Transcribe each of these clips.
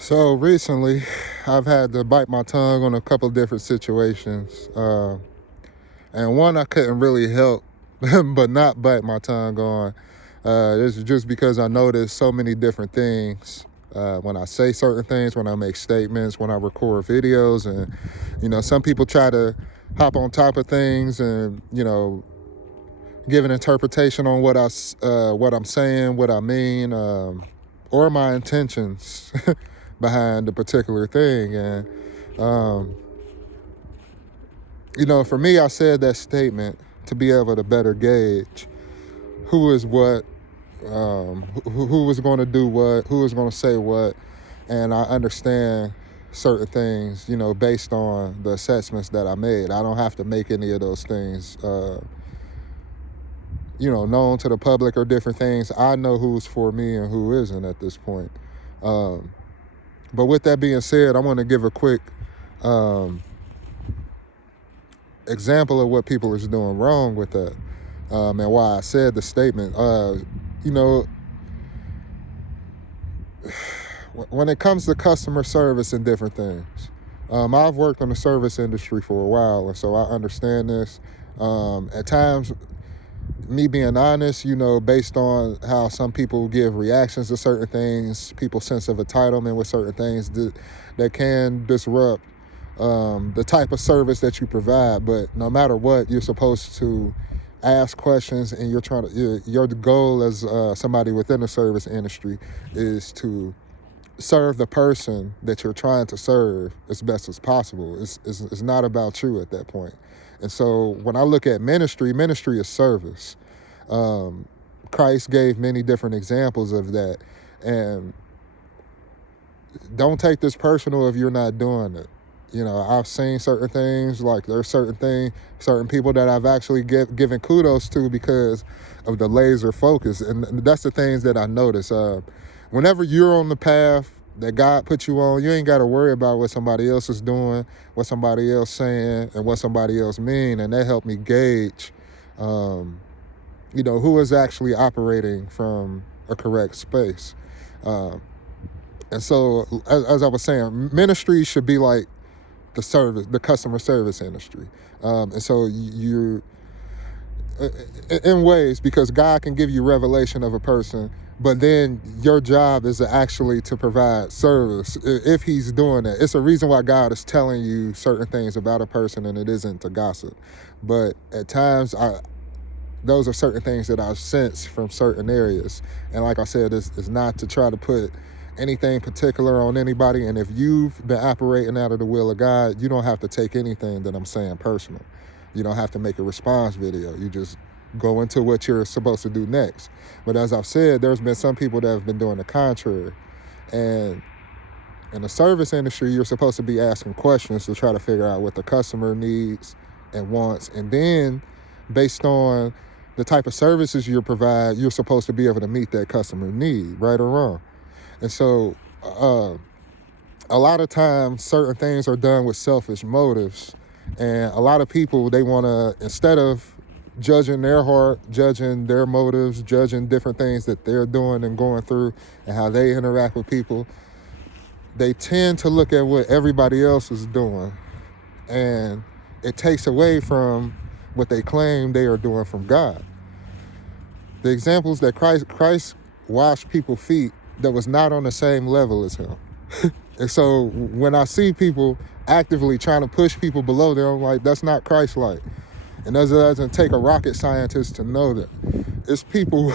So recently, I've had to bite my tongue on a couple different situations. And one I couldn't really help but not bite my tongue on. This is just because I notice so many different things when I say certain things, when I make statements, when I record videos. And, some people try to hop on top of things and, give an interpretation on what I'm saying, what I mean, or my intentions behind a particular thing. And um, for me, I said that statement to be able to better gauge who is what, who was going to do what, who was going to say what, and I understand certain things, based on the assessments that I made. I don't have to make any of those things, known to the public or different things. I know who's for me and who isn't at this point. Um, but with that being said, I want to give a quick um, example of what people is doing wrong with that, and why I said the statement. You know, when it comes to customer service and different things, I've worked in the service industry for a while, and so I understand this. At times, me being honest, based on how some people give reactions to certain things, people's sense of entitlement with certain things that can disrupt the type of service that you provide. But no matter what, you're supposed to ask questions, and your goal as somebody within the service industry is to serve the person that you're trying to serve as best as possible. It's not about you at that point. And so when I look at ministry is service. Christ gave many different examples of that. And don't take this personal if you're not doing it. I've seen certain things, like there's certain people that I've actually given kudos to because of the laser focus. And that's the things that I notice. Whenever you're on the path that God put you on, you ain't got to worry about what somebody else is doing, what somebody else saying, and what somebody else mean. And that helped me gauge, who is actually operating from a correct space. And so, as I was saying, ministry should be like the customer service industry. And so you're in ways, because God can give you revelation of a person, but then your job is actually to provide service. If he's doing that, it's a reason why God is telling you certain things about a person, and it isn't to gossip. But at times, those are certain things that I've sensed from certain areas. And like I said, it's not to try to put anything particular on anybody. And if you've been operating out of the will of God, you don't have to take anything that I'm saying personal. You don't have to make a response video. You just go into what you're supposed to do next. But as I've said, there's been some people that have been doing the contrary. And in the service industry, you're supposed to be asking questions to try to figure out what the customer needs and wants. And then based on the type of services you provide, you're supposed to be able to meet that customer need, right or wrong. And so a lot of times certain things are done with selfish motives. And a lot of people, they want to, instead of judging their heart, judging their motives, judging different things that they're doing and going through and how they interact with people, they tend to look at what everybody else is doing. And it takes away from what they claim they are doing from God. The examples that Christ washed people's feet that was not on the same level as him. And so when I see people actively trying to push people below them, I'm like, that's not Christ-like. And it doesn't take a rocket scientist to know that. It's people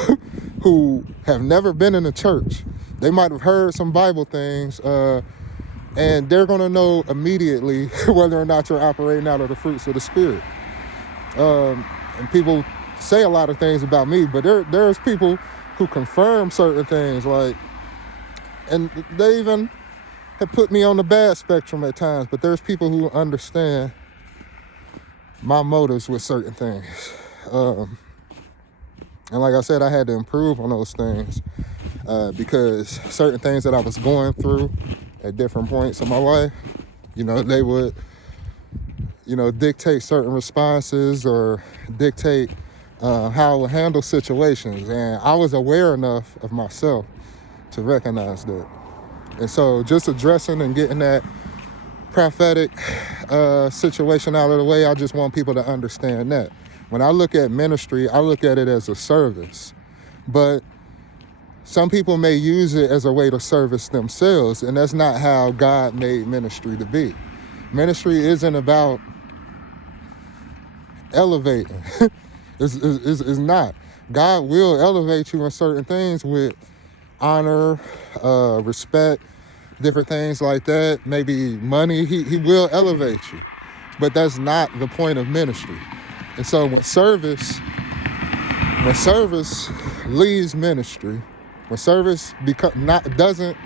who have never been in a church. They might have heard some Bible things, and they're going to know immediately whether or not you're operating out of the fruits of the Spirit. And people say a lot of things about me, but there's people who confirm certain things, and they even have put me on the bad spectrum at times, but there's people who understand my motives with certain things. And like I said, I had to improve on those things because certain things that I was going through at different points in my life, they would, dictate certain responses or dictate how I would handle situations. And I was aware enough of myself to recognize that. And so just addressing and getting that prophetic situation out of the way, I just want people to understand that. When I look at ministry, I look at it as a service. But some people may use it as a way to service themselves, and that's not how God made ministry to be. Ministry isn't about elevating. It's not. God will elevate you in certain things with honor, respect, different things like that. Maybe money. He will elevate you. But that's not the point of ministry. And so when service leaves ministry, when service doesn't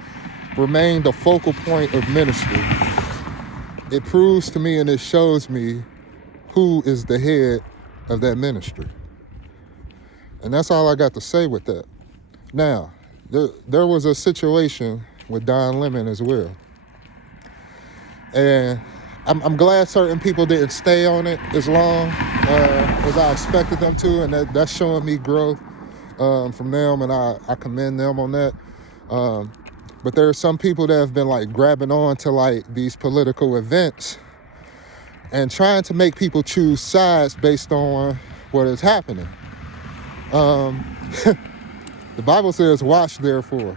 remain the focal point of ministry, it proves to me and it shows me who is the head of that ministry. And that's all I got to say with that. Now, there was a situation with Don Lemon as well. And I'm glad certain people didn't stay on it as long as I expected them to, and that's showing me growth from them, and I commend them on that. But there are some people that have been like grabbing on to like these political events and trying to make people choose sides based on what is happening. The Bible says, watch therefore.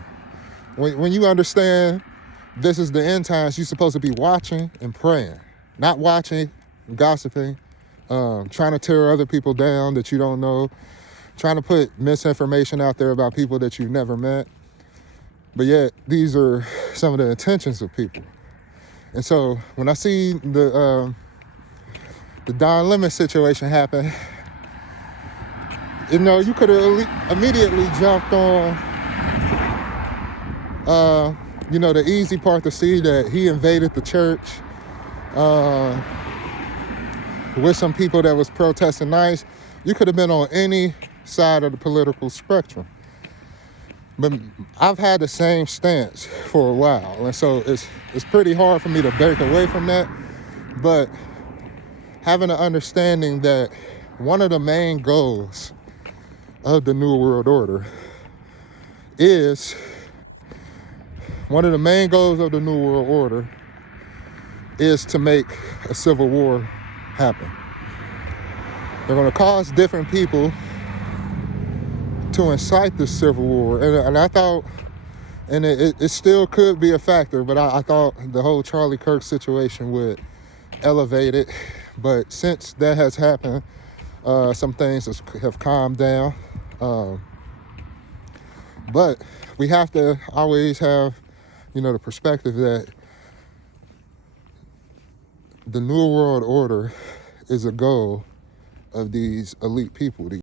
When you understand this is the end times, you're supposed to be watching and praying, not watching, gossiping, trying to tear other people down that you don't know, trying to put misinformation out there about people that you've never met. But yet, these are some of the intentions of people. And so when I see the Don Lemon situation happen, you could have immediately jumped on, the easy part to see that he invaded the church with some people that was protesting nice. You could have been on any side of the political spectrum. But I've had the same stance for a while. And so it's pretty hard for me to break away from that. But having an understanding that one of the main goals of the New World Order is to make a civil war happen. They're going to cause different people to incite this civil war. And I thought, and it still could be a factor, but I thought the whole Charlie Kirk situation would elevate it. But since that has happened, some things have calmed down. But we have to always have, the perspective that the New World Order is a goal of these elite people,